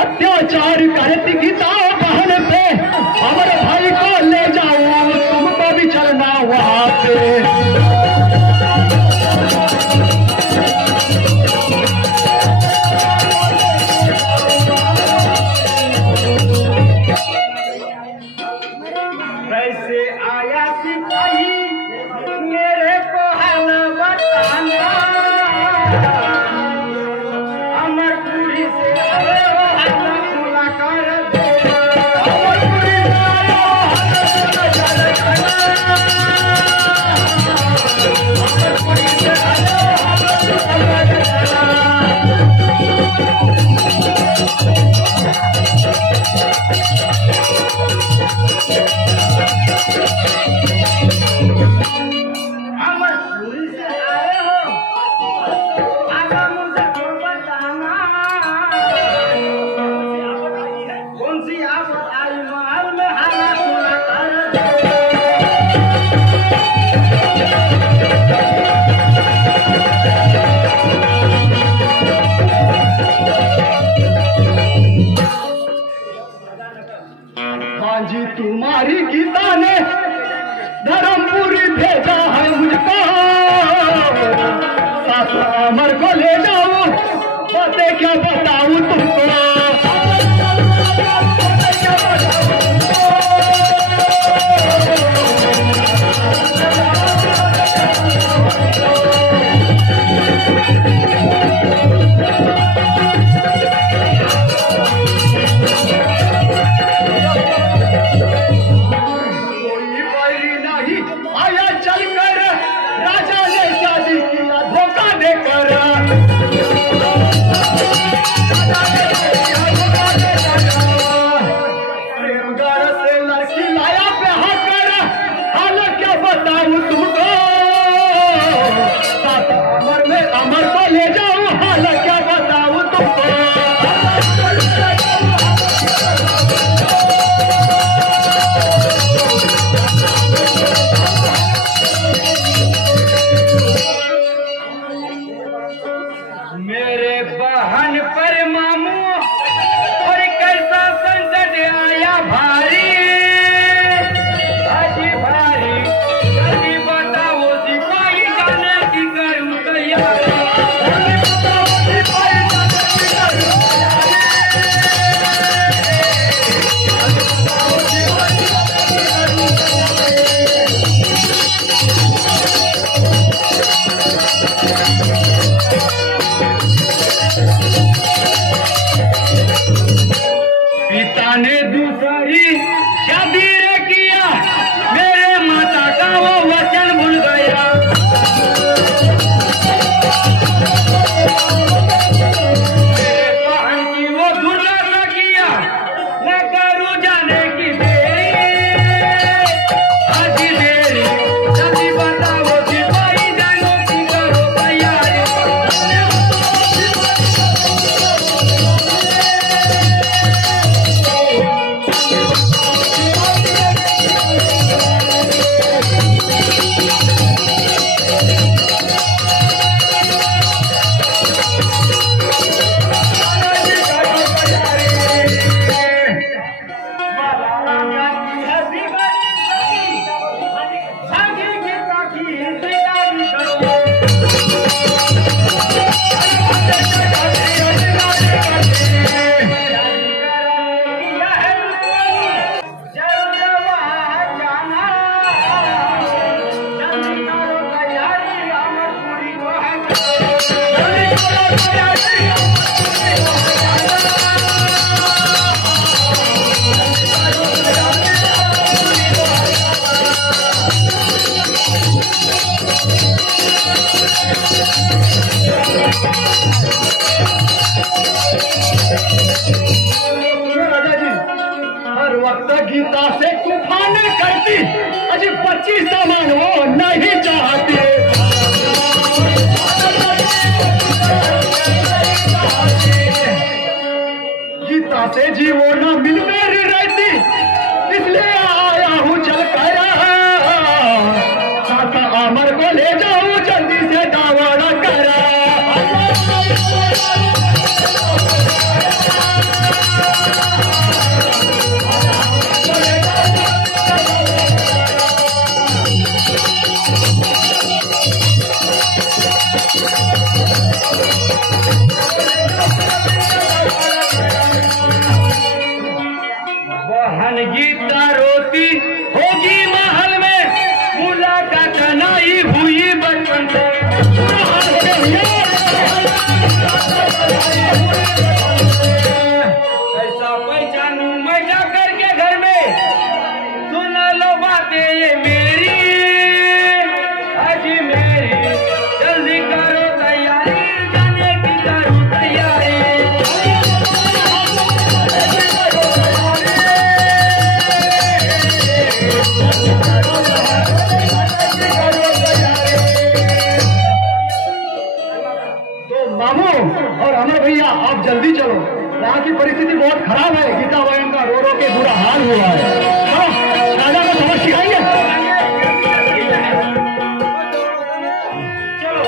अत्याचार करती गीता बहन पे हमारे भाई को ले जाओ, तुमको भी चलना वहां पे। कैसे आया सिपाही मेरे को हाल बताना, अमरपुरी से आए हो हाल खुला कर दे, अमरपुरी से आए हो हाल खुला कर दे, अमरपुरी से आए हो हाल खुला जी तुम्हारी गीता ने धर्मपुरी भेजा है मुझको, सास अमर को ले जाओ, बातें क्या बताऊं तुमको। मेरे बहन पर मामू और कैसा संकट आया भारी, अजी भारी, अजी बताओ सिपाही जाने की करूं तैयारी, अजी बताओ सिपाही जाने की करूं तैयारी, अजी बताओ सिपाही जाने की पिता ने दूसरी शादी रे किया, मेरे माता का वो वचन भूल गया, मेरे बहन की वो दुर्लभ किया, न करूं जाने की देरी, आज देरी, जल्दी बताओ सिपाही जानो की करो तैयारी। हर वक्त गीता से तूफान करती, अजी 25 सामान वो नहीं चाहती। गीता सीता से जीवो न मिल मेरी रहती, इसलिए आया हूँ चल कर। चाचा अमर को ले जाऊं जल्दी से दावड़ा करा। बहन गीता रोती होगी महल में, मुलाकात नहीं हुई बचपन से। ऐसा पहचानू मैं जाकर के घर में, सुन लो बातें ये मेरी, अजी मेरी, जल्दी करो तैयारी, जाने की करो तैयारी। मामू और अमर भैया आप जल्दी चलो, वहाँ की परिस्थिति बहुत खराब है। गीता बहन का रो रो के बुरा हाल हुआ है। चलो राजा को समझ सिखाएंगे। चलो